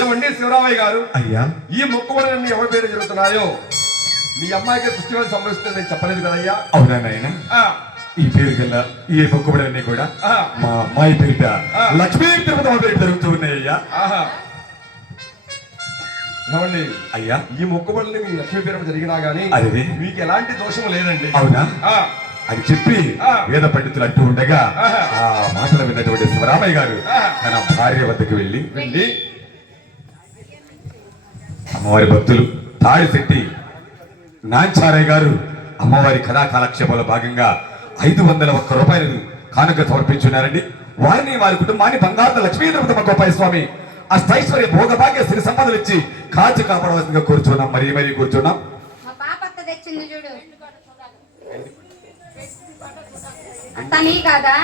ఏమండి శివరామయ్య గారు? అయ్యా. ఈ మొక్కుబడులన్నీ ఎవరి పేరు జరుగుతున్నాయో? మీ అమ్మాయికి పుష్టిగా సంభవిస్తుంది నేను చెప్పలేదు కదయ్యా? అవునా నాయన? ఆ, ఈ పేరు గల ఈ మొక్కుబడులన్నీ కూడా. మా అమ్మాయి పేరిట. లక్ష్మీ తిరుపతి పేరిట జరుగుతూ ఉన్నాయ్యా ఆహా. ఏమండి? అయ్యా. ఈ మొక్కుబడులు మీ లక్ష్మీ పేరు జరిగినా గానీ అదే. మీకు ఎలాంటి దోషము లేదండి. అవునా? ఆ, అని చెప్పి ఆ. వేద పండితులు అంటూ ఉండగా. ఆ మాటలు విన్నటువంటి శివరామయ్య గారు. తన భార్య వద్దకు వెళ్ళి వెళ్ళి అమ్మవారి భక్తులు తాడి శెట్టి నాంచారయ్య గారు అమ్మవారి కథా కాలక్షేపంలో భాగంగా ఐదు వందల ఒక్క రూపాయలు కానుక సమర్పించున్నారండి వారిని వారి కుటుంబాన్ని బంగారు లక్ష్మీ తిరుపతి గోపాయ స్వామి అష్టైశ్వర్య భోగభాగ్య శ్రీ సంపదలు ఇచ్చి కాచి కాపాడవలసిందిగా కూర్చున్నాం మరీ మరీ కూర్చున్నాం మా పాప అత్త తెచ్చింది చూడు అత్త నీ కాదా